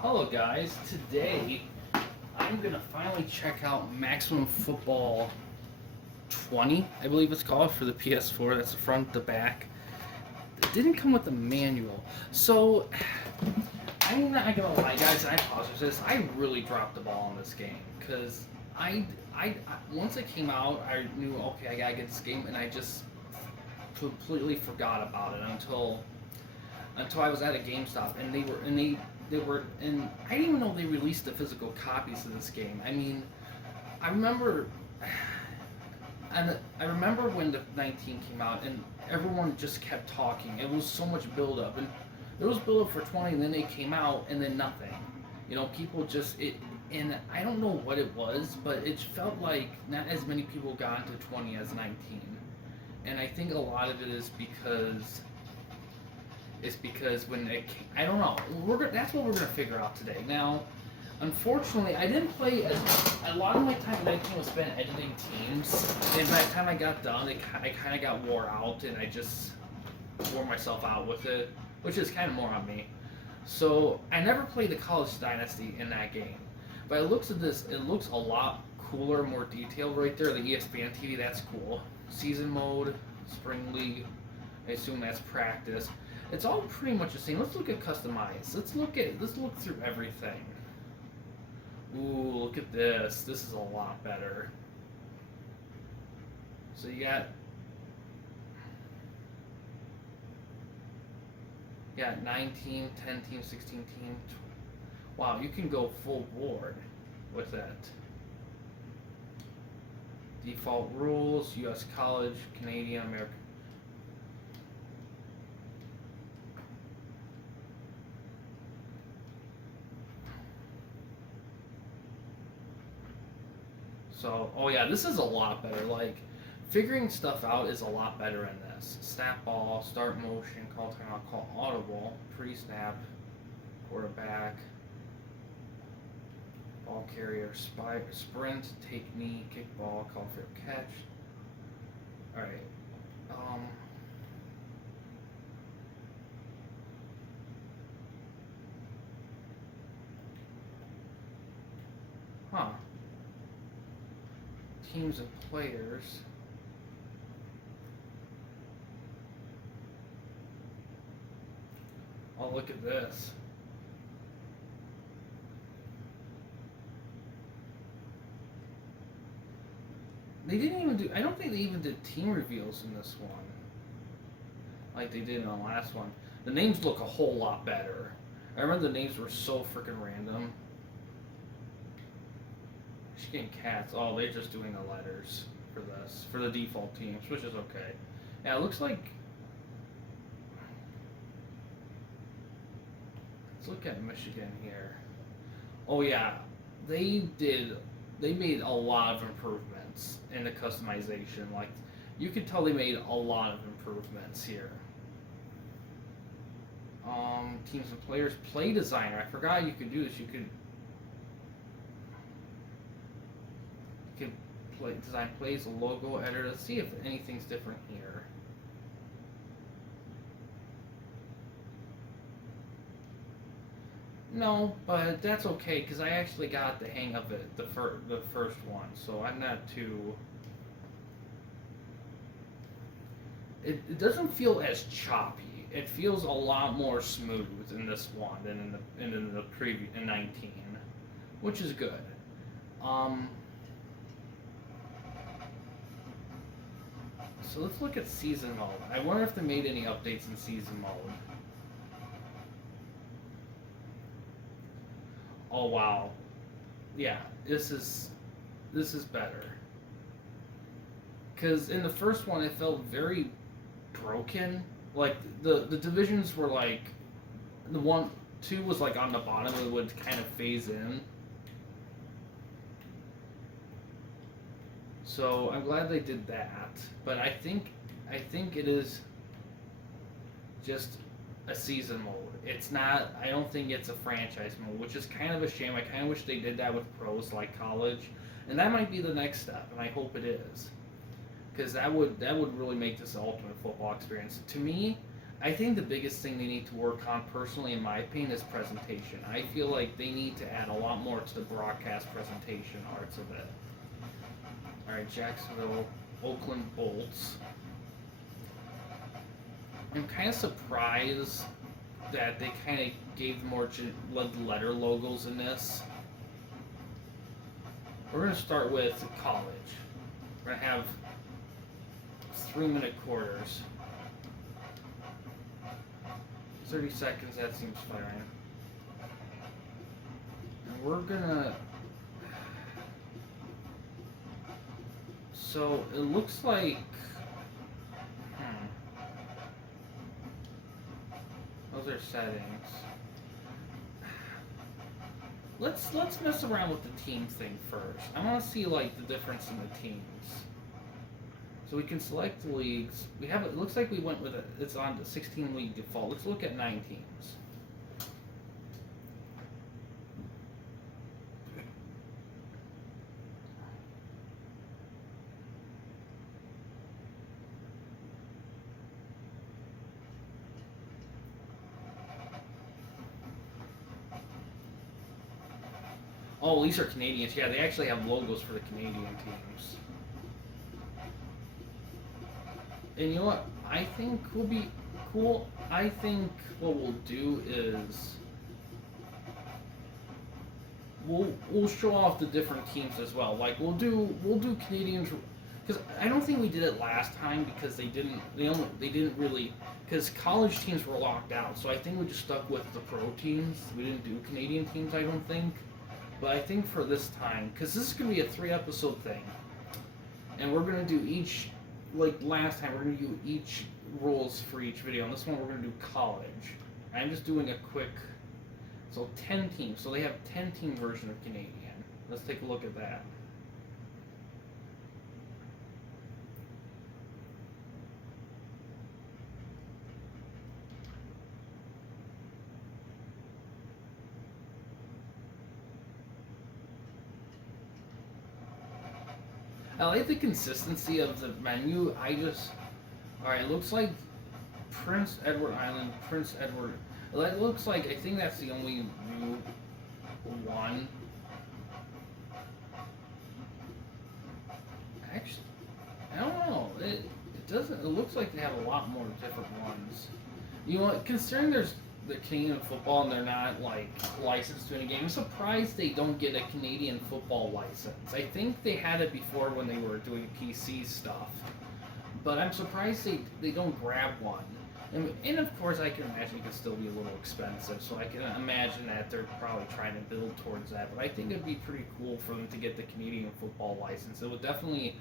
Hello guys, today I'm gonna finally check out Maximum Football 20, I believe it's called, for the PS4. That's the front, the back. It didn't come with the manual. So, I'm not gonna lie guys, and I apologize for this, I really dropped the ball on this game. Because once it came out, I knew, okay, I gotta get this game, and I just completely forgot about it until I was at a GameStop, and and I didn't even know they released the physical copies of this game. I mean, I remember, and I remember when the 19 came out, and everyone just kept talking. It was so much build up, and there was build up for 20, and then they came out, and then nothing. People just and I don't know what it was, but it felt like not as many people got into 20 as 19, and I think a lot of it is because when I don't know. That's what we're gonna figure out today. Now, unfortunately, I didn't play a lot of my time at 19 was spent editing teams, and by the time I got done, I kind of got wore out, and I just wore myself out with it, which is kind of more on me. So I never played the College Dynasty in that game, but it looks at this, it looks a lot cooler, more detailed right there. The ESPN TV, that's cool. Season mode, spring league. I assume that's practice. It's all pretty much the same. Let's look at customize. Let's look through everything. Ooh, look at this. This is a lot better. So you got 9 team, 10 team, 16 team. Wow, you can go full board with that. Default rules, US college, Canadian, American. So, oh yeah, this is a lot better. Like, figuring stuff out is a lot better in this. Snap ball, start motion, call timeout, call audible, pre-snap, quarterback, ball carrier, sprint, take knee, kick ball, call for catch. Alright. Huh. Teams and players. Oh, look at this. They didn't even do, I don't think they even did team reveals in this one, like they did in the last one. The names look a whole lot better. I remember the names were so freaking random. Michigan Cats, oh, they're just doing the letters for this, for the default teams, which is okay. Yeah, it looks like, let's look at Michigan here. Oh yeah, they made a lot of improvements in the customization. Like, you could tell they made a lot of improvements here. Teams and players, play designer. I forgot you could do this. You could design plays, a logo editor. Let's see if anything's different here. No, but that's okay because I actually got the hang of it the first one, so I'm not too. It doesn't feel as choppy. It feels a lot more smooth in this one than in the previous in 19, which is good. So let's look at season mode. I wonder if they made any updates in season mode. Oh wow, yeah, this is better. Because in the first one, it felt very broken. Like the divisions were like, the 2 was like on the bottom. It would kind of phase in. So I'm glad they did that. But I think it is just a season mode. It's not. I don't think it's a franchise mode, which is kind of a shame. I kind of wish they did that with pros like college, and that might be the next step. And I hope it is, because that would really make this the ultimate football experience. To me, I think the biggest thing they need to work on, personally, in my opinion, is presentation. I feel like they need to add a lot more to the broadcast presentation arts of it. All right, Jacksonville, Oakland Bolts. I'm kind of surprised that they kind of gave more letter logos in this. We're going to start with college. We're going to have 3-minute quarters. 30 seconds, that seems fine. And we're gonna... So, it looks like... Those are settings. Let's mess around with the team thing first. I want to see, like, the difference in the teams. So we can select the leagues. We have it looks like we went with it's on the 16 league default. Let's look at 9 teams. Oh, these are Canadians. Yeah, they actually have logos for the Canadian teams. And you know what I think will be cool? I think what we'll do is we'll show off the different teams as well. Like we'll do Canadians, because I don't think we did it last time because they didn't really, because college teams were locked out. So I think we just stuck with the pro teams. We didn't do Canadian teams, I don't think. But I think for this time, because this is gonna be a 3-episode thing, and we're gonna do each. Like last time, we're going to do each rules for each video. On this one, we're going to do college. I'm just doing a quick... So 10 teams. So they have 10-team version of Canadian. Let's take a look at that. I like the consistency of the menu. Alright, it looks like Prince Edward Island, Prince Edward. It looks like, I think that's the only new one. Actually, I don't know. It doesn't, it looks like they have a lot more different ones. You know what, considering there's the Canadian football and they're not like licensed to any game, I'm surprised they don't get a Canadian football license. I think they had it before when they were doing PC stuff, but I'm surprised they don't grab one. And of course, I can imagine it could still be a little expensive, so I can imagine that they're probably trying to build towards that. But I think it'd be pretty cool for them to get the Canadian football license. It would definitely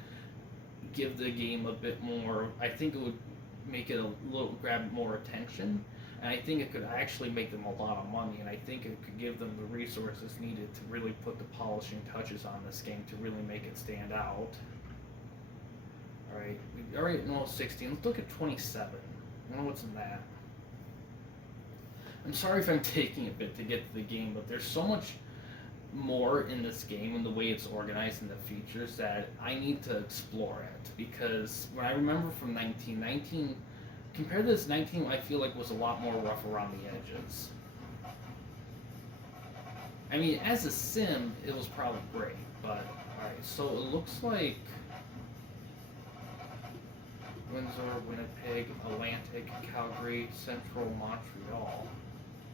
give the game a bit more. I think it would make it a little grab more attention. And I think it could actually make them a lot of money, and I think it could give them the resources needed to really put the polishing touches on this game to really make it stand out. Alright, we already know 16. Let's look at 27. I don't know what's in that. I'm sorry if I'm taking a bit to get to the game, but there's so much more in this game and the way it's organized and the features that I need to explore it. Because when I remember from 19, compared to this 19, I feel like was a lot more rough around the edges. I mean, as a sim, it was probably great, but alright, so it looks like Windsor, Winnipeg, Atlantic, Calgary, Central, Montreal,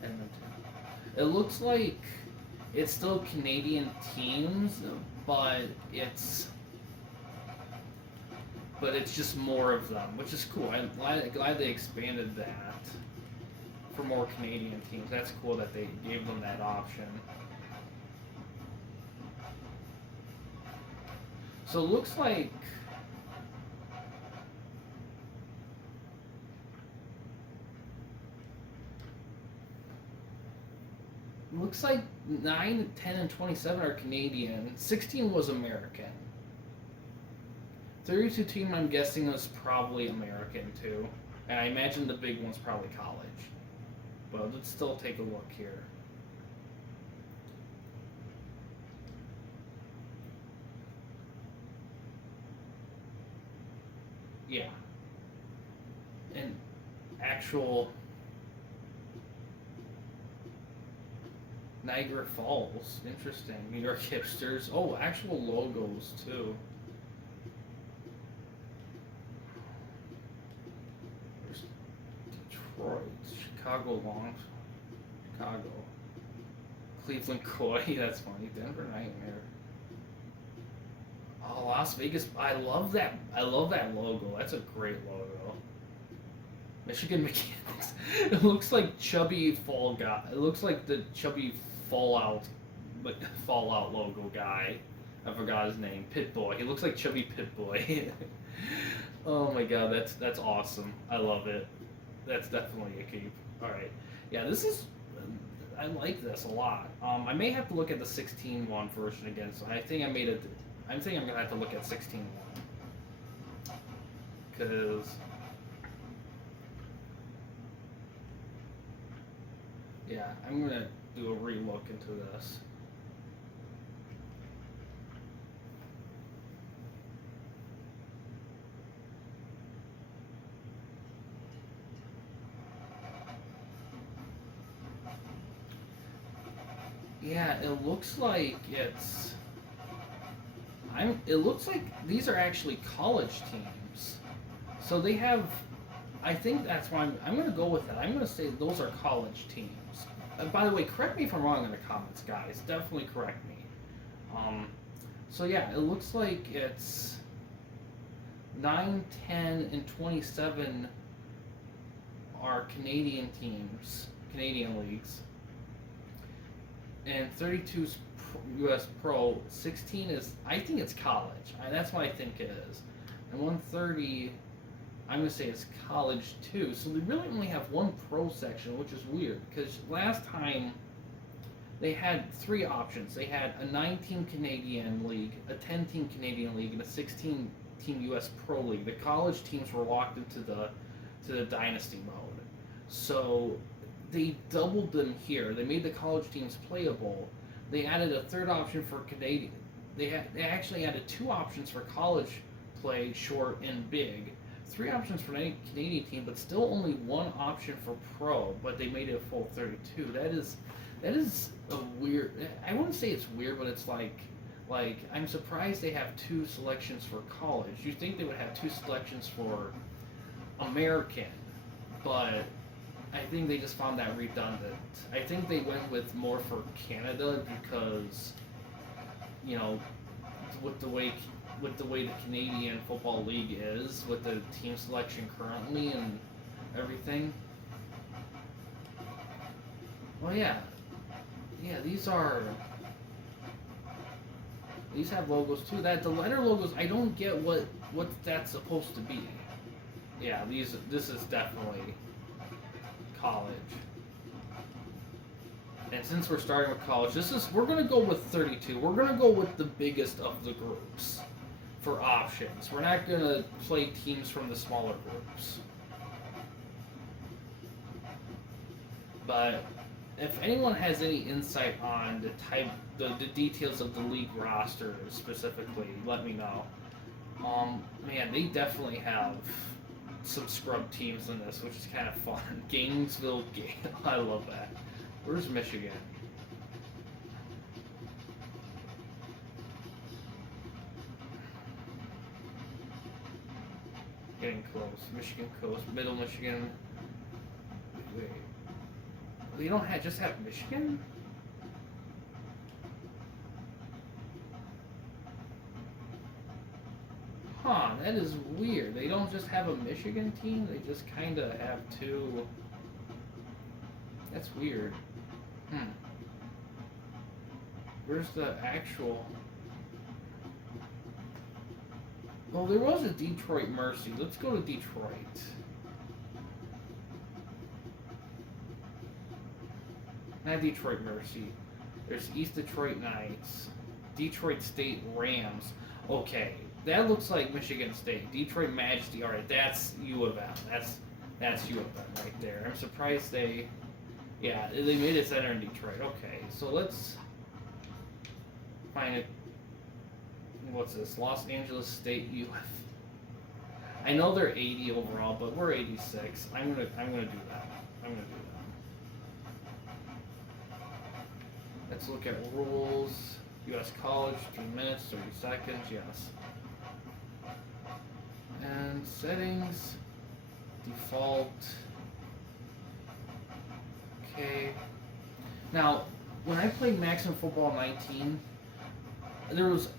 Edmonton. It looks like it's still Canadian teams, but it's just more of them, which is cool. I'm glad they expanded that for more Canadian teams. That's cool that they gave them that option. So it looks like It looks like 9, 10, and 27 are Canadian. 16 was American. 32 team, I'm guessing, was probably American too. And I imagine the big one's probably college. But let's still take a look here. Yeah. And actual Niagara Falls. Interesting. New York hipsters. Oh, actual logos too. There's Detroit, Chicago Long, Chicago, Cleveland Koi. That's funny. Denver Nightmare. Oh, Las Vegas. I love that. I love that logo. That's a great logo. Michigan Mechanics. It looks like chubby fall guy. It looks like the chubby Fallout logo guy. I forgot his name. Pit Boy. He looks like chubby Pit Boy. Oh my god, that's awesome. I love it. That's definitely a keep. All right. Yeah, this is. I like this a lot. I may have to look at the 16.1 version again. So I think I made it. I'm thinking I'm gonna have to look at 16.1 because. Yeah, I'm gonna do a relook into this. Yeah, it looks like it's. It looks like these are actually college teams, so they have. I think that's why I'm going to go with it. I'm going to say those are college teams. By the way, correct me if I'm wrong in the comments, guys. Definitely correct me. So yeah, it looks like it's 9, 10, and 27 are Canadian teams, Canadian leagues, and 32 is U.S. Pro. 16 is, I think it's college. That's what I think it is. And 130. I'm going to say it's college too. So they really only have one pro section, which is weird because last time they had 3 options. They had a 9-team Canadian league, a 10-team Canadian league, and a 16-team U.S. Pro League. The college teams were locked into the dynasty mode. So they doubled them here. They made the college teams playable. They added a 3rd option for Canadian. They actually added 2 options for college play, short and big. 3 options for any Canadian team, but still only 1 option for pro. But they made it a full 32. That is a weird. I wouldn't say it's weird, but it's like I'm surprised they have 2 selections for college. You'd think they would have 2 selections for American, but I think they just found that redundant. I think they went with more for Canada because, you know, with the way the Canadian Football League is, with the team selection currently and everything. Well, yeah, these have logos too. The letter logos, I don't get what that's supposed to be. Yeah, this is definitely college. And since we're starting with college, we're gonna go with 32. We're gonna go with the biggest of the groups for options. We're not gonna play teams from the smaller groups. But if anyone has any insight on the details of the league roster specifically, let me know. Man, they definitely have some scrub teams in this, which is kind of fun. Gainesville, I love that. Where's Michigan? Getting close. Michigan Coast, Middle Michigan. Wait. They don't just have Michigan? Huh, that is weird. They don't just have a Michigan team, they just kind of have 2. That's weird. Where's the actual... Well, there was a Detroit Mercy. Let's go to Detroit. Not Detroit Mercy. There's East Detroit Knights. Detroit State Rams. Okay, that looks like Michigan State. Detroit Majesty. Alright, that's U of M. That's U of M right there. I'm surprised they... Yeah, they made a center in Detroit. Okay, so let's find it. What's this? Los Angeles State UF. I know they're 80 overall, but we're 86. I'm gonna do that. I'm gonna do that. Let's look at rules. U.S. College, 3 minutes, 30 seconds. Yes. And settings, default. Okay. Now, when I played Maximum Football 19,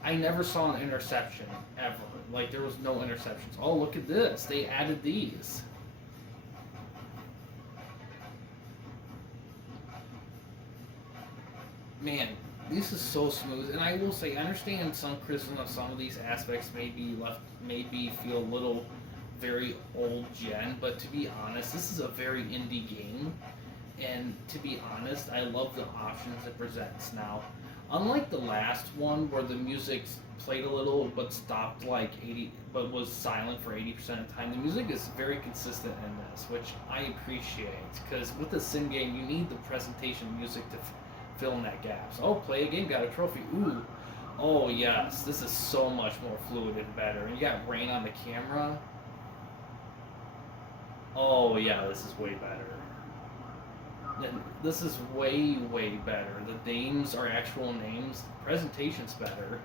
I never saw an interception ever. Like, there was no interceptions. Oh, look at this. They added these. Man, this is so smooth. And I will say, I understand some criticism of some of these aspects maybe feel a little very old gen, but to be honest, this is a very indie game. And to be honest, I love the options it presents now. Unlike the last one where the music played a little but stopped like 80 but was silent for 80% of the time, the music is very consistent in this, which I appreciate, because with a sim game you need the presentation music to fill in that gaps. Oh, play a game, got a trophy. Ooh. Oh yes, this is so much more fluid and better. And you got rain on the camera. Oh yeah, this is way better. And this is way, way better. The names are actual names. The presentation's better.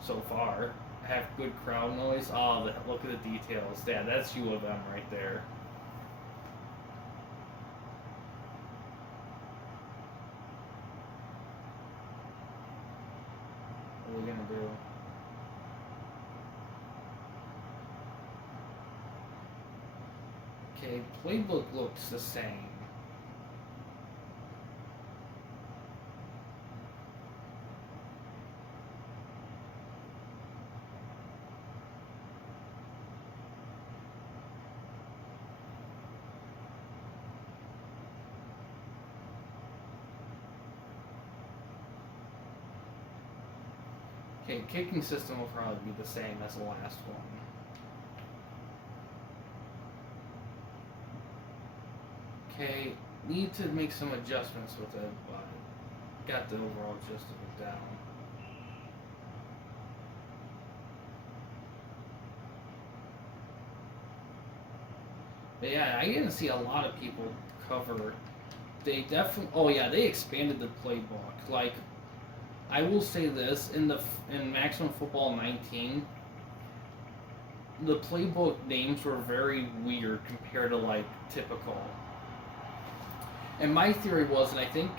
So far. I have good crowd noise. Oh, look at the details. Yeah, that's U of M right there. What are we gonna do? Okay, playbook looks the same. Okay, kicking system will probably be the same as the last one. Okay, need to make some adjustments with it, but got the overall gist of it down. But yeah, I didn't see a lot of people cover. They definitely. Oh yeah, they expanded the playbook. Like, I will say this in Maximum Football 19, the playbook names were very weird compared to like typical. And my theory was, and I think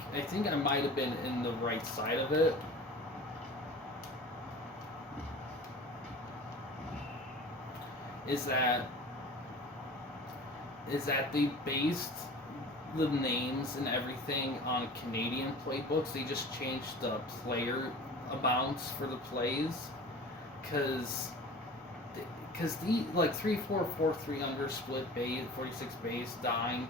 I might have been in the right side of it. Is that they based the names and everything on Canadian playbooks. They just changed the player amounts for the plays, because the like 3-4-4-3 under split base 46 base dime,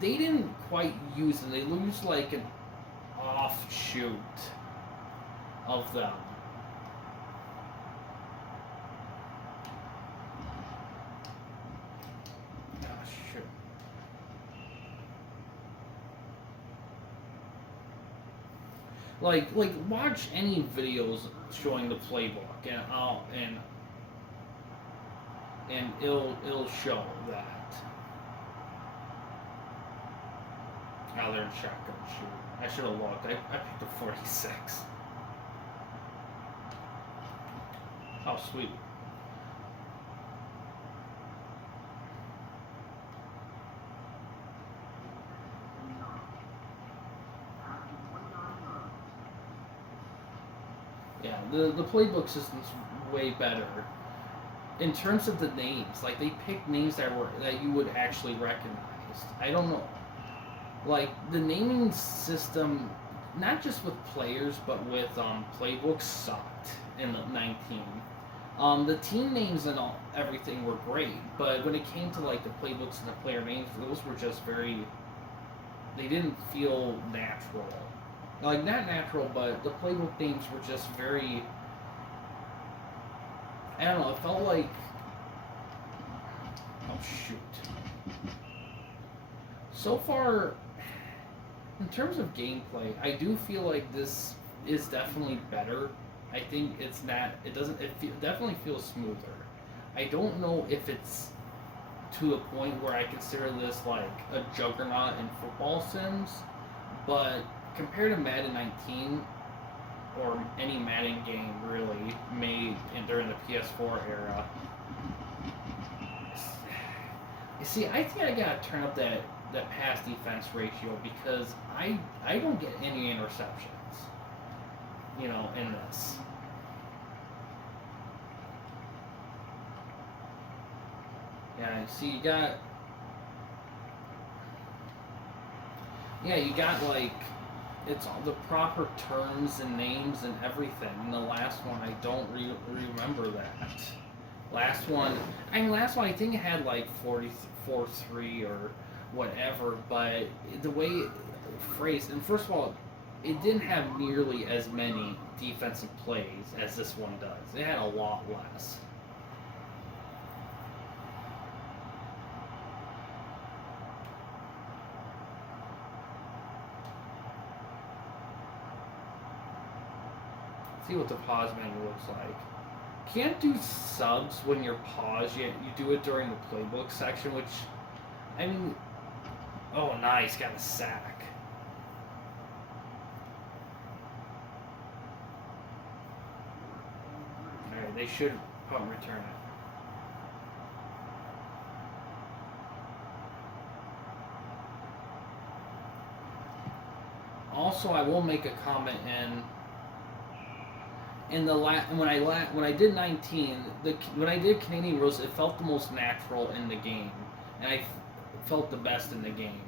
they didn't quite use it. They used like an offshoot of them. Like watch any videos showing the playbook, and it'll show that. Now they're in shotgun shoot. I should have looked. I picked a 46. Oh sweet. Yeah, the playbook system's way better. In terms of the names, like they picked names that you would actually recognize. I don't know. Like the naming system, not just with players but with playbooks sucked in the 19. The team names and everything were great, but when it came to like the playbooks and the player names, those were just they didn't feel natural. Like, not natural, but the playbook names were just very, I don't know, it felt like, oh shoot. So far, in terms of gameplay, I do feel like this is definitely better. I think it definitely feels smoother. I don't know if it's to a point where I consider this like a juggernaut in football sims, but compared to Madden 19 or any Madden game really made during the PS4 era, you see, I think I gotta turn up that pass defense ratio because I don't get any interceptions, in this. Yeah, see, you got like, it's all the proper terms and names and everything. And the last one, I don't remember that. Last one, I think it had like 44-3 or whatever, but the way it phrased, and first of all, it didn't have nearly as many defensive plays as this one does. It had a lot less. See what the pause menu looks like. Can't do subs when you're paused yet. You do it during the playbook section, which, I mean, oh nice, got a sack. Alright, they should punt return it. Also, I will make a comment when I did 19, when I did Canadian rules, it felt the most natural in the game, and I felt the best in the game.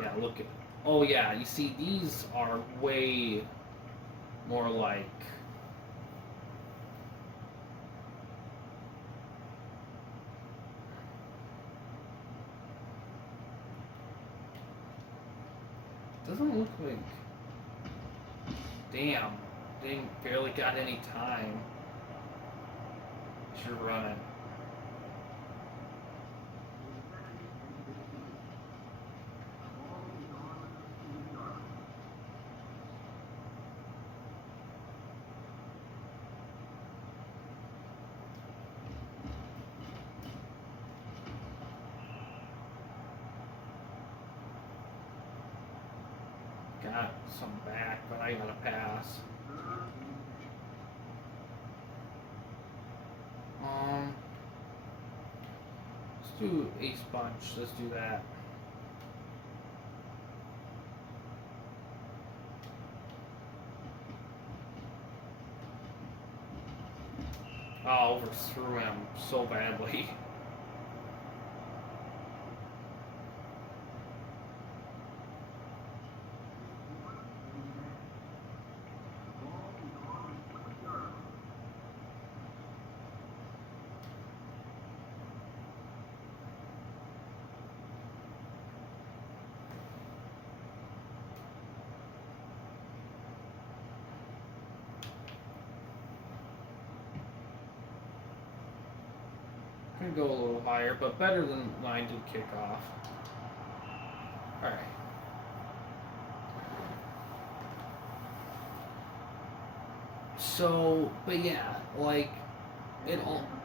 Yeah, look at. Oh yeah, you see, these are way more like. Doesn't look like. Damn, they barely got any time. Should run it. Got some back, but I gotta pass. Let's do ace bunch. Let's do that. Oh, overthrew him so badly. Could go a little higher, but better than when I did kickoff. Alright. So, but yeah, like, it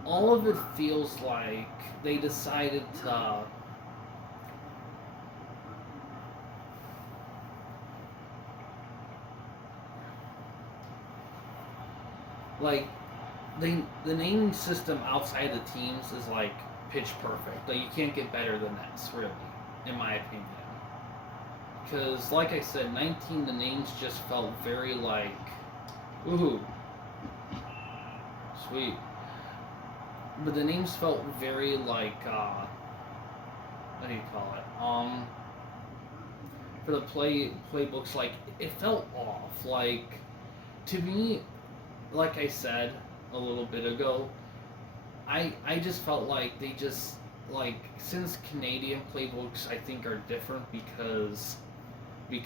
all of it feels like they decided to like the naming system outside the teams is like pitch perfect. Like you can't get better than this, really, in my opinion. Because, like I said, 19 the names just felt very like, ooh, sweet. But the names felt very like, what do you call it? For the playbooks, like it felt off. Like to me, like I said a little bit ago, I just felt like they just, like, since Canadian playbooks I think are different because the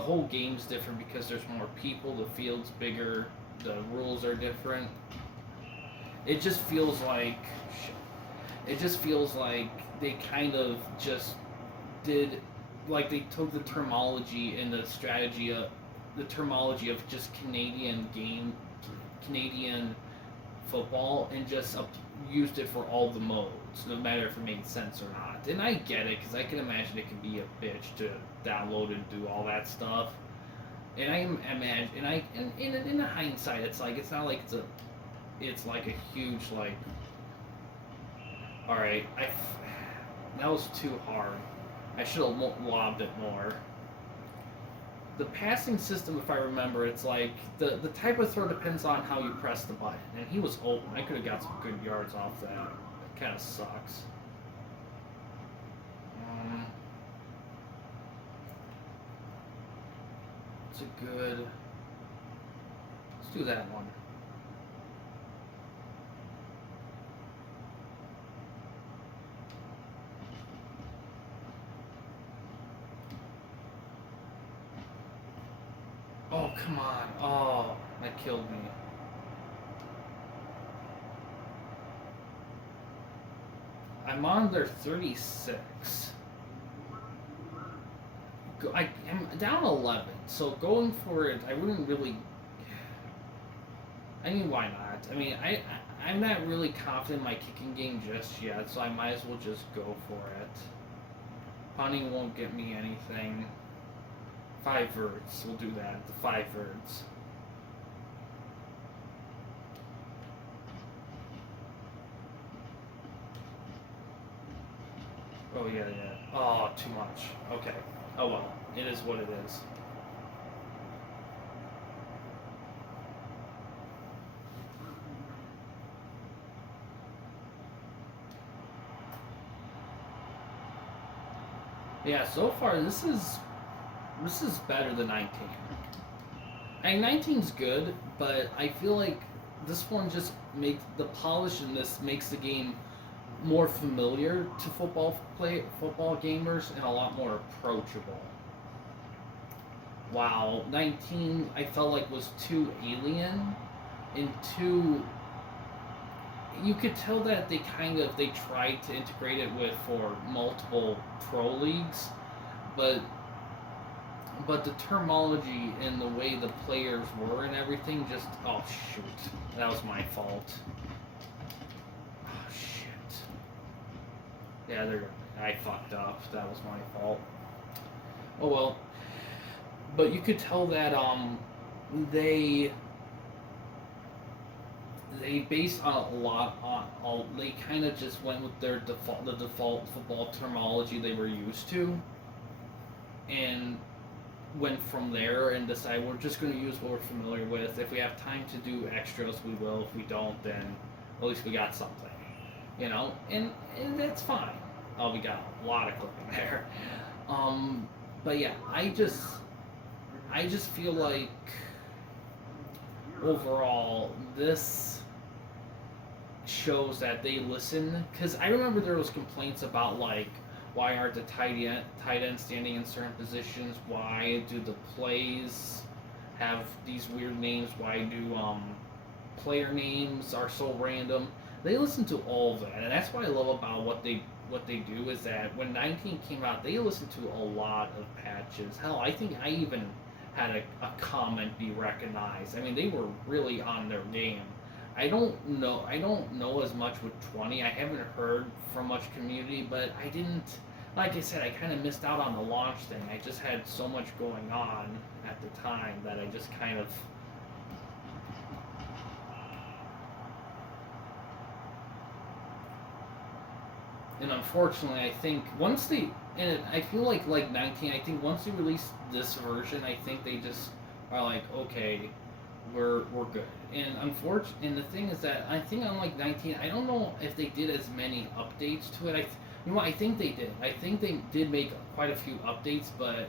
whole game's different because there's more people, the field's bigger, the rules are different. It just feels like they kind of just did, like, they took the terminology and the strategy of the terminology of just Canadian football and just used it for all the modes, no matter if it made sense or not. And I get it because I can imagine it can be a bitch to download and do all that stuff. And I imagine, and in hindsight, it's like it's not like it's like a huge like. All right, that was too hard. I should have lobbed it more. The passing system, if I remember, it's like the type of throw depends on how you press the button. And he was open. I could have got some good yards off that. It kind of sucks. It's a good. Let's do that one. Oh, come on. Oh, that killed me. I'm on their 36. I'm down 11, so going for it, I wouldn't really. I mean, why not? I mean, I'm not really confident in my kicking game just yet, so I might as well just go for it. Punting won't get me anything. 5 verts, we'll do that. The 5 verts. Oh yeah. Oh, too much. Okay. Oh well, it is what it is. Yeah, so far this is better than 19. I mean, 19's good, but I feel like this one just makes the polish in this makes the game more familiar to football gamers and a lot more approachable. Wow, 19 I felt like was too alien and too. You could tell that they tried to integrate it with for multiple pro leagues, but the terminology and the way the players were and everything just shoot, that was my fault. Oh shit. Yeah, I fucked up. That was my fault. Oh well. But you could tell that they based a lot on they kind of just went with the default football terminology they were used to, and went from there and decided we're just going to use what we're familiar with. If we have time to do extras, we will. If we don't, then at least we got something, and that's fine. Oh, we got a lot of clipping there. But yeah, I just feel like overall this shows that they listen, because I remember there was complaints about like, why aren't the tight ends standing in certain positions? Why do the plays have these weird names? Why do player names are so random? They listen to all of that, and that's what I love about what they do is that when 19 came out, they listened to a lot of patches. Hell, I think I even had a comment be recognized. I mean, they were really on their game. I don't know as much with 20. I haven't heard from much community, but I didn't. Like I said, I kind of missed out on the launch thing. I just had so much going on at the time that I just kind of. And unfortunately, I think once they. And I feel like 19, I think once they release this version, I think they just are like, okay, we're good. And and the thing is that I think unlike 19, I don't know if they did as many updates to it. I think they did. I think they did make quite a few updates, but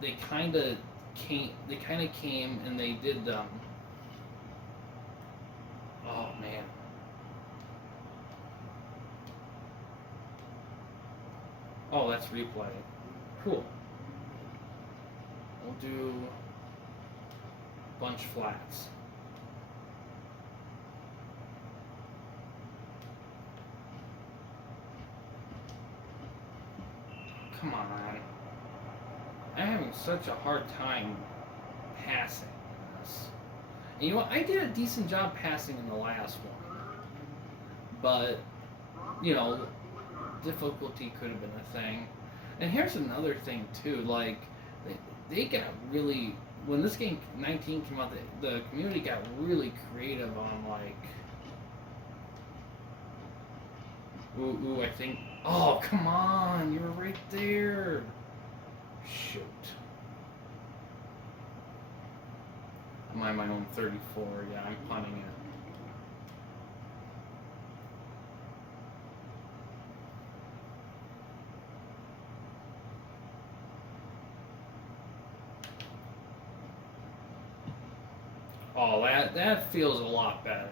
they kind of came and they did. Oh man. Oh, that's replay. Cool. We'll do bunch flats. Come on. I'm having such a hard time passing this. And you know what? I did a decent job passing in the last one, but you know, difficulty could have been a thing. And here's another thing too. Like they got really when this game 19 came out, the community got really creative on like. Ooh, I think. Oh, come on! You were right there. Shoot. Am I my own 34? Yeah, I'm punting it. Oh, that feels a lot better.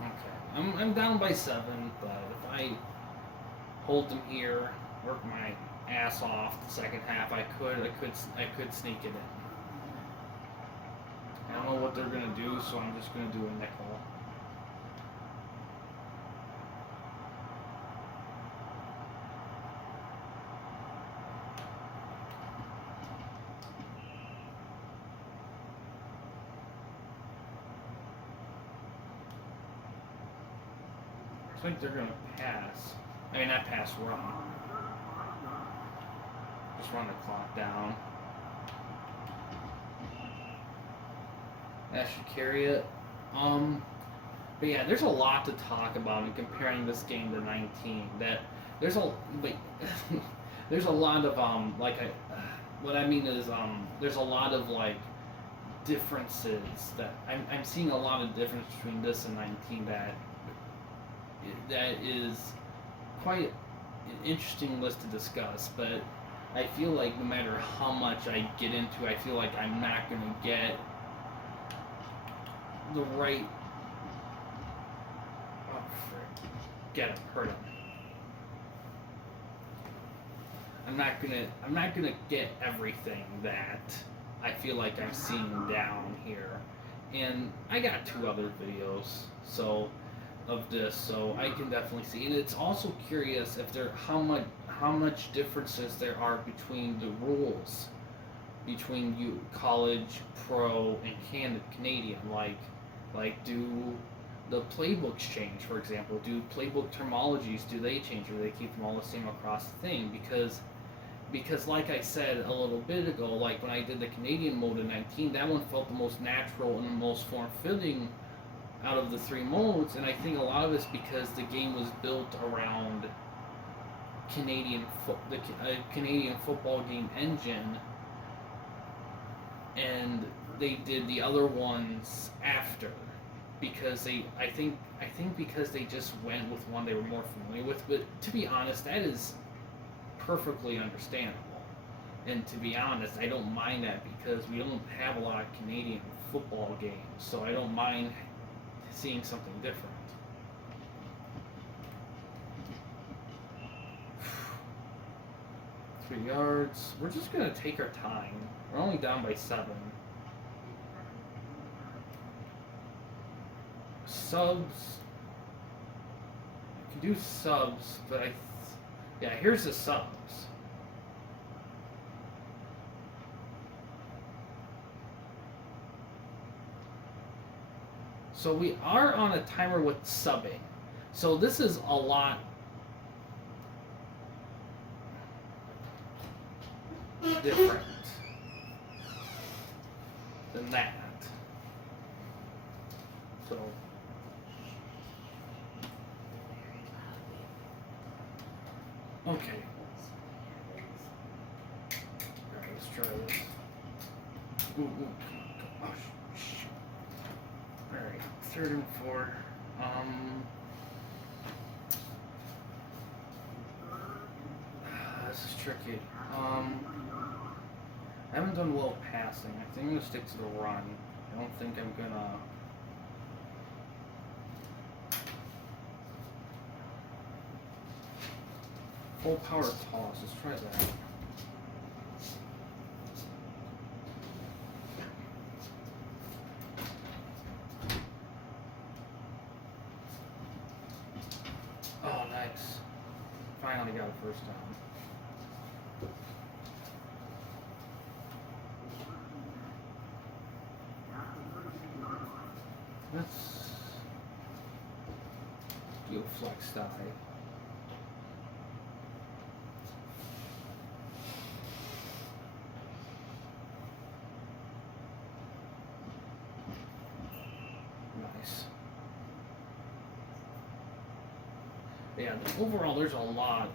Okay, I'm down by 7, but if I hold them here, work my ass off the second half, I could sneak it in. I don't know what they're gonna do, so I'm just gonna do a nickel. I think they're gonna pass. I mean, not pass, run. Just run the clock down. That should carry it. But yeah, there's a lot to talk about in comparing this game to 19. That there's a wait, there's a lot of what I mean is there's a lot of like differences that I'm seeing a lot of difference between this and 19 that is quite an interesting list to discuss, but I feel like no matter how much I get into, I feel like I'm not going to get the right. Oh, frick. Get him, hurt him. I'm not gonna get everything that I feel like I'm seeing down here, and I got 2 other videos of this, so I can definitely see. And it's also curious if there how much differences there are between the rules between college, pro, and Canadian. Like do the playbooks change, for example? Do playbook terminologies, do they change, or do they keep them all the same across the thing? Because like I said a little bit ago, like when I did the Canadian mode in 19, that one felt the most natural and the most form-fitting out of the 3 modes, and I think a lot of it's because the game was built around the Canadian football game engine, and they did the other ones after because I think because they just went with one they were more familiar with. But to be honest, that is perfectly understandable. And to be honest, I don't mind that because we don't have a lot of Canadian football games, so I don't mind seeing something different. Three yards. We're just gonna take our time. We're only down by 7. Subs. I can do subs, but yeah, here's the subs. So we are on a timer with subbing. So this is a lot different than that. So okay. Alright, let's try this. Ooh. Oh, shoot. Alright, 3rd and 4. This is tricky. I haven't done well passing. I think I'm gonna stick to the run. I don't think I'm gonna. Full power toss. Let's try that. Oh, nice. Finally got it first time. Let's do a flex die. Nice. Yeah, overall there's a lot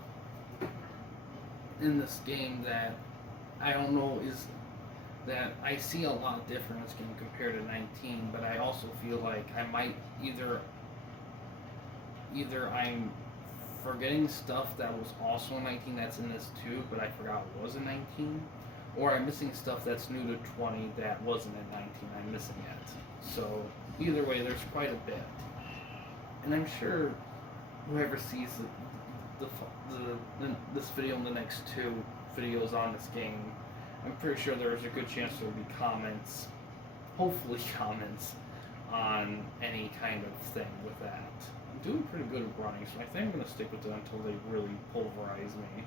in this game that I don't know is that I see a lot difference compared to 19, but I also feel like I might either I'm forgetting stuff that was also in 19 that's in this too, but I forgot was in 19, or I'm missing stuff that's new to 20 that wasn't in 19. I'm missing it. So either way, there's quite a bit, and I'm sure whoever sees this video and the next two videos on this game, I'm pretty sure there's a good chance there will be comments, hopefully comments, on any kind of thing with that. I'm doing pretty good at running, so I think I'm going to stick with it until they really pulverize me.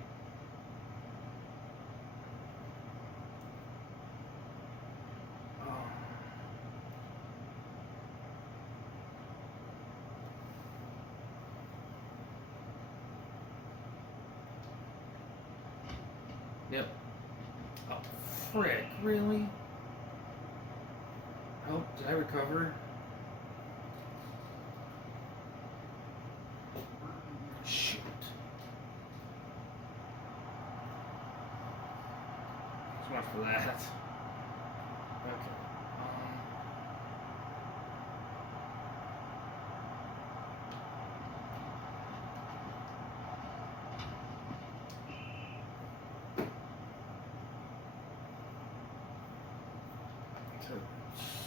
Yep. Oh, frick, really? Oh, did I recover? Shoot. So much for that. Okay.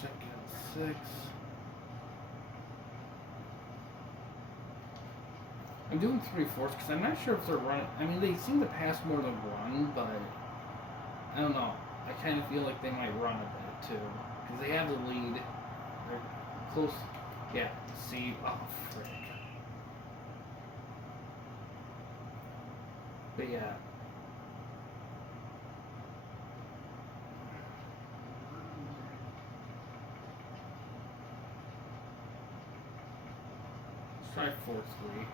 Second 6. I'm doing 3/4 because I'm not sure if they're running. I mean, they seem to pass more than run, but I don't know. I kind of feel like they might run a bit too because they have the lead. They're close. Yeah. See. Oh, frick. But yeah. Try 4-3.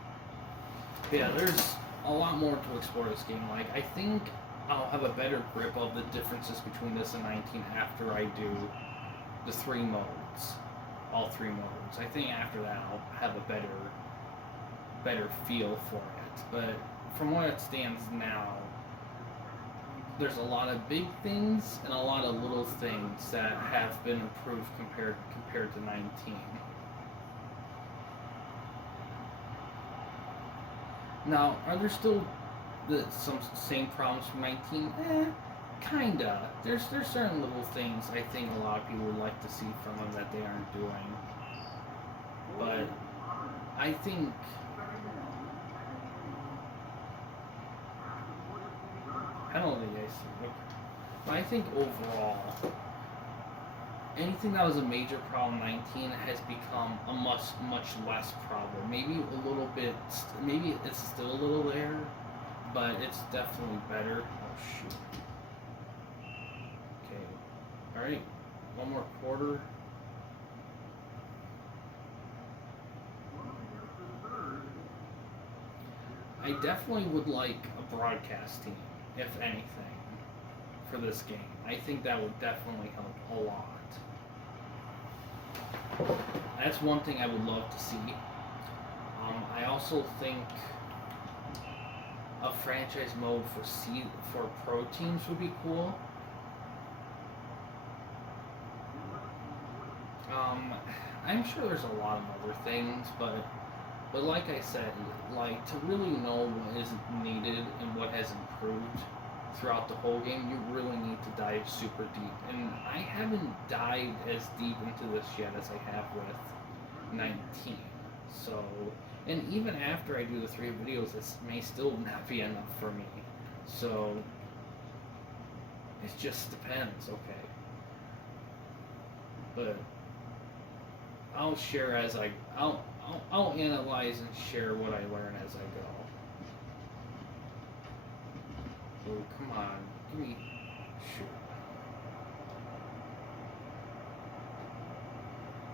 Yeah, there's a lot more to explore this game. Like, I think I'll have a better grip of the differences between this and 19 after I do the 3 modes, all 3 modes. I think after that I'll have a better feel for it. But from where it stands now, there's a lot of big things and a lot of little things that have been improved compared to 19. Now, are there still some same problems from 19? Kinda. There's certain little things I think a lot of people would like to see from them that they aren't doing. But I think penalty, I see. But I think overall, anything that was a major problem in 19 has become a much less problem. Maybe a little bit, maybe it's still a little there, but it's definitely better. Oh shoot. Okay. Alright. One more quarter. I definitely would like a broadcast team, if anything, for this game. I think that would definitely help a lot. That's one thing I would love to see. I also think a franchise mode for pro teams would be cool. I'm sure there's a lot of other things, but like I said, like to really know what is needed and what has improved throughout the whole game, you really need to dive super deep. And I haven't dived as deep into this yet as I have with 19. So, and even after I do the 3 videos, this may still not be enough for me. So, it just depends, okay. But I'll share as I'll analyze and share what I learn as I go. Oh, come on. Give me... Shoot.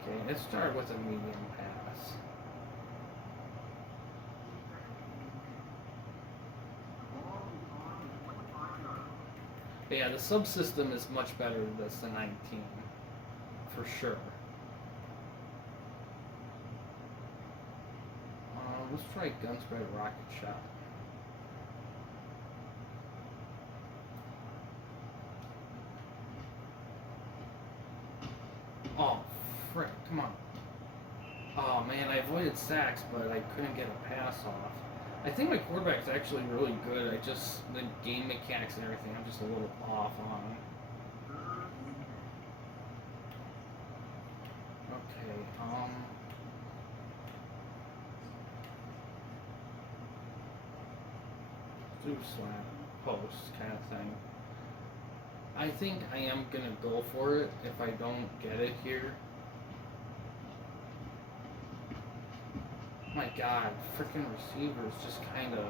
Okay. it started with a medium pass. But yeah, the subsystem is much better than this than 19, for sure. Let's try gun spread rocket shot. Oh, frick, come on. Oh man, I avoided sacks, but I couldn't get a pass off. I think my quarterback's actually really good. The game mechanics and everything, I'm just a little off on. Okay, through slap, post kind of thing. I think I am gonna go for it if I don't get it here. My God, freaking receivers just kind of.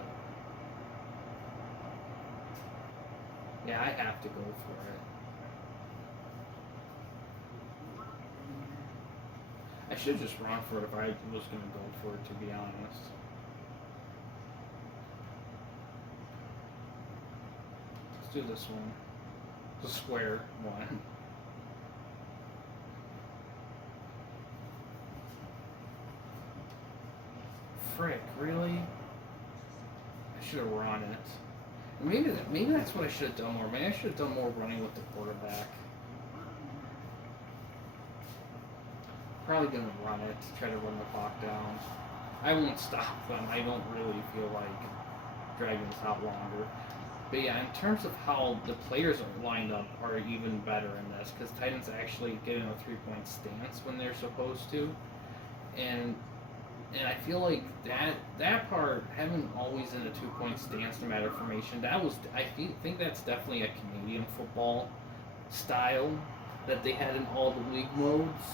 Yeah, I have to go for it. I should just run for it if I was gonna go for it, to be honest. Let's do this one. The square one. Frick, really? I should have run it. Maybe that's what I should have done more. Maybe I should have done more running with the quarterback. Probably gonna run it, try to run the clock down. I won't stop them. I don't really feel like dragging this out longer. But yeah, in terms of how the players are lined up are even better in this, because Titans actually get in a 3-point stance when they're supposed to, and I feel like that part, having always in a 2-point stance no matter formation, I think that's definitely a Canadian football style that they had in all the league modes,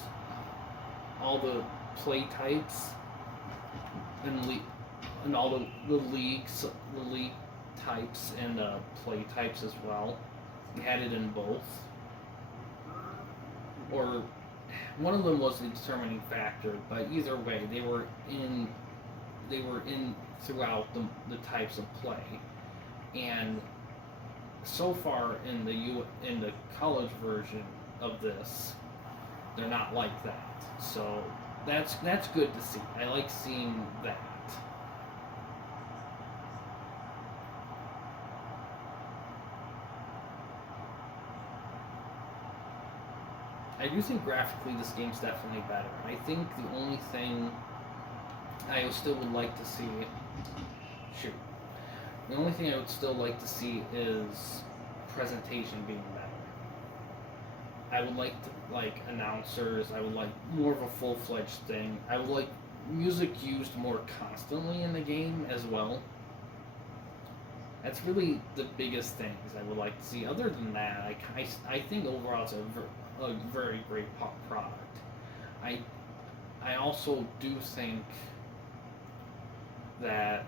all the play types, and all the league types and play types as well. They had it in both, or one of them was the determining factor, but either way, they were in throughout the types of play. And so far in the college version of this, they're not like that. So that's good to see. I like seeing that. I do think graphically this game's definitely better. I think the only thing I still would like to see... Shoot. The only thing I would still like to see is presentation being better. I would like announcers. I would like more of a full-fledged thing. I would like music used more constantly in the game as well. That's really the biggest things I would like to see. Other than that, I think overall it's a very great product. I also do think that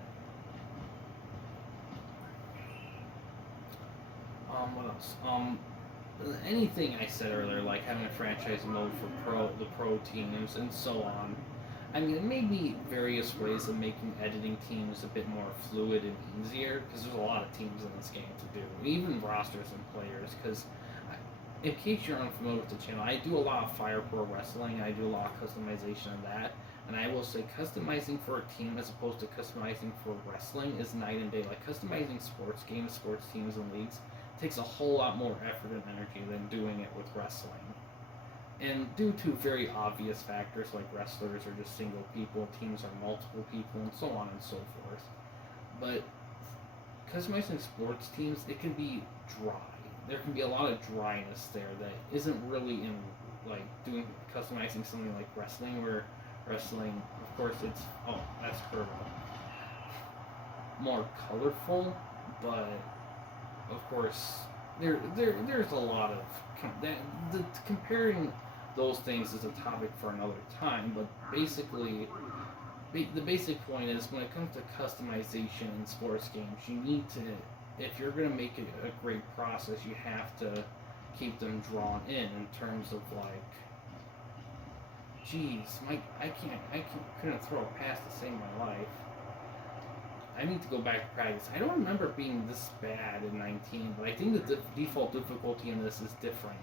what else? Anything I said earlier, like having a franchise mode for the pro teams and so on. I mean, it may be various ways of making editing teams a bit more fluid and easier, because there's a lot of teams in this game to do, even rosters and players. Because in case you're unfamiliar with the channel, I do a lot of Fire Pro Wrestling. I do a lot of customization of that, and I will say customizing for a team as opposed to customizing for wrestling is night and day. Like customizing sports games, sports teams, and leagues takes a whole lot more effort and energy than doing it with wrestling. And due to very obvious factors like wrestlers are just single people, teams are multiple people, and so on and so forth. But customizing sports teams, it can be dry. There can be a lot of dryness there that isn't really in like customizing something like wrestling, where wrestling, of course, it's that's Curvo. More colorful, but of course there's a lot of comparing those things is a topic for another time. But basically, the basic point is when it comes to customization in sports games, you need to, if you're going to make it a great process, you have to keep them drawn in terms of like Jeez, couldn't throw a pass to save my life. I need to go back to practice. I don't remember it being this bad in 19, but I think the default difficulty in this is different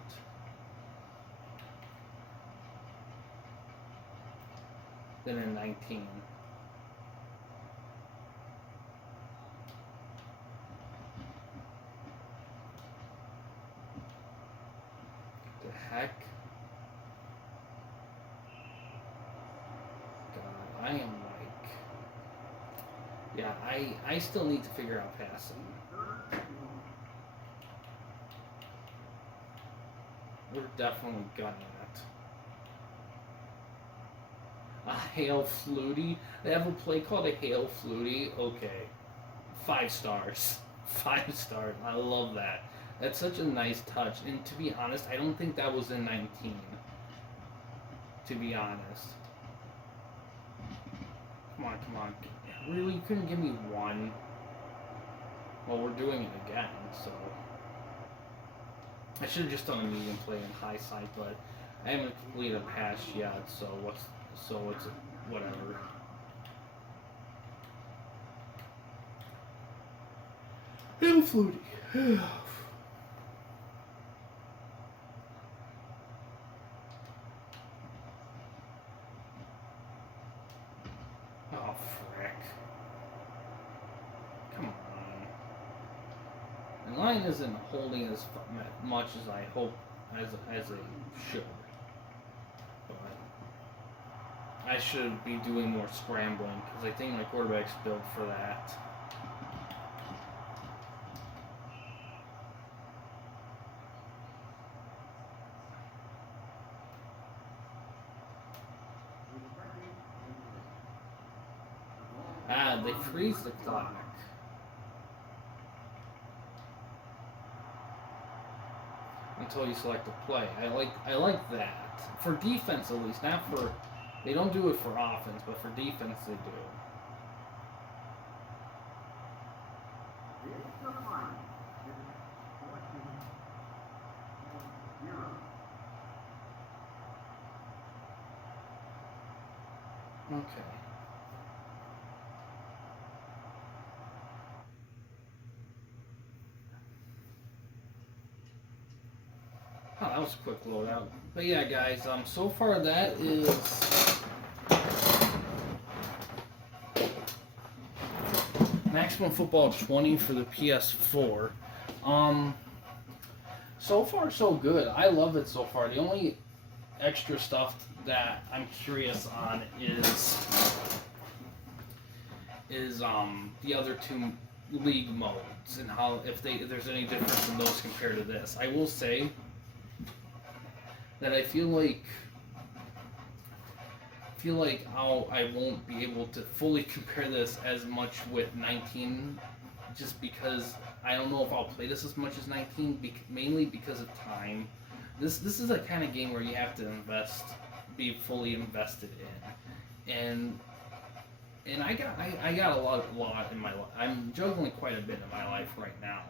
than in 19. The heck? God, I am like... Yeah, I still need to figure out passing. We're definitely gunning it. A Hail Flutie? They have a play called a Hail Flutie? Okay. 5 stars. 5 stars. I love that. That's such a nice touch. And to be honest, I don't think that was in 19. To be honest. Come on, come on. Really? You couldn't give me 1? Well, we're doing it again, so... I should have just done a medium play in high side, but I haven't completed a pass yet, so it's whatever. Hail Flutie. Oh, frick. Come on. And line isn't holding as much as I hope, as it should. But I should be doing more scrambling, because I think my quarterback's built for that. They freeze the clock. Until you select a play. I like that. For defense at least, not for... They don't do it for offense, but for defense they do. Okay. Oh, that was a quick loadout. But yeah, guys, so far that is Maximum Football 20 for the PS4. So far so good. I love it so far. The only extra stuff that I'm curious on is the other 2 league modes and how if there's any difference in those compared to this. I will say that I feel like I won't be able to fully compare this as much with 19, just because I don't know if I'll play this as much as 19, mainly because of time. This is a kind of game where you have to be fully invested in, and I got a lot in my life. I'm juggling quite a bit in my life right now,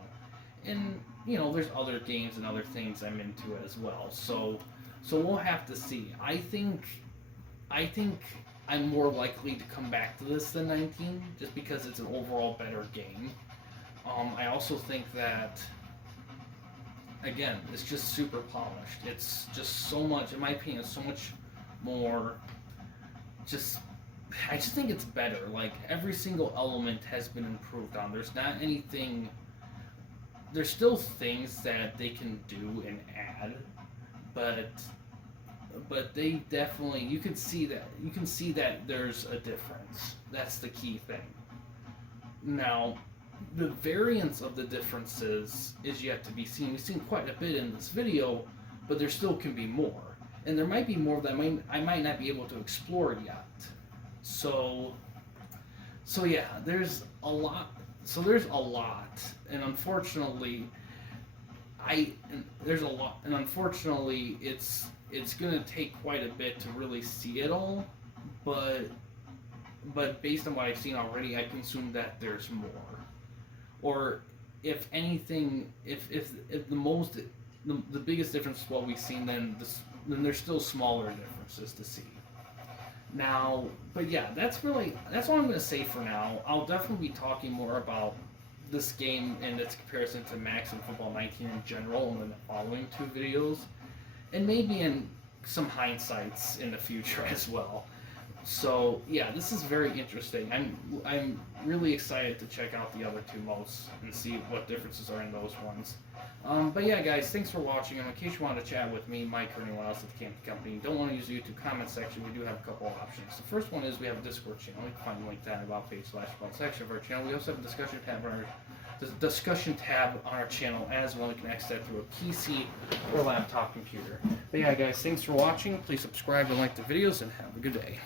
and there's other games and other things I'm into as well. So we'll have to see. I think I'm more likely to come back to this than 19, just because it's an overall better game. I also think that, again, it's just super polished. It's just so much, in my opinion, so much more. I just think it's better. Like, every single element has been improved on. There's not anything. There's still things that they can do and add, but they definitely, you can see that there's a difference. That's the key thing. Now, the variance of the differences is yet to be seen. We've seen quite a bit in this video, but there still can be more, and there might be more that I might not be able to explore yet. So yeah, there's a lot. And unfortunately, it's gonna take quite a bit to really see it all, but based on what I've seen already, I can assume that there's more. Or if anything, if the biggest difference is what we've seen, then there's still smaller differences to see. Now, but yeah, that's all I'm going to say for now. I'll definitely be talking more about this game and its comparison to Maximum Football 19 in general in the following two videos, and maybe in some hindsights in the future as well. So yeah, this is very interesting. I'm really excited to check out the other two modes and see what differences are in those ones. But yeah, guys, thanks for watching. And in case you want to chat with me, Mike, or anyone else at the Campy Company, don't want to use the YouTube comment section, we do have a couple of options. The first one is we have a Discord channel. You can find a link to that in the About page / About section of our channel. We also have a discussion tab on our channel as well. You can access that through a PC or laptop computer. But yeah, guys, thanks for watching. Please subscribe and like the videos, and have a good day.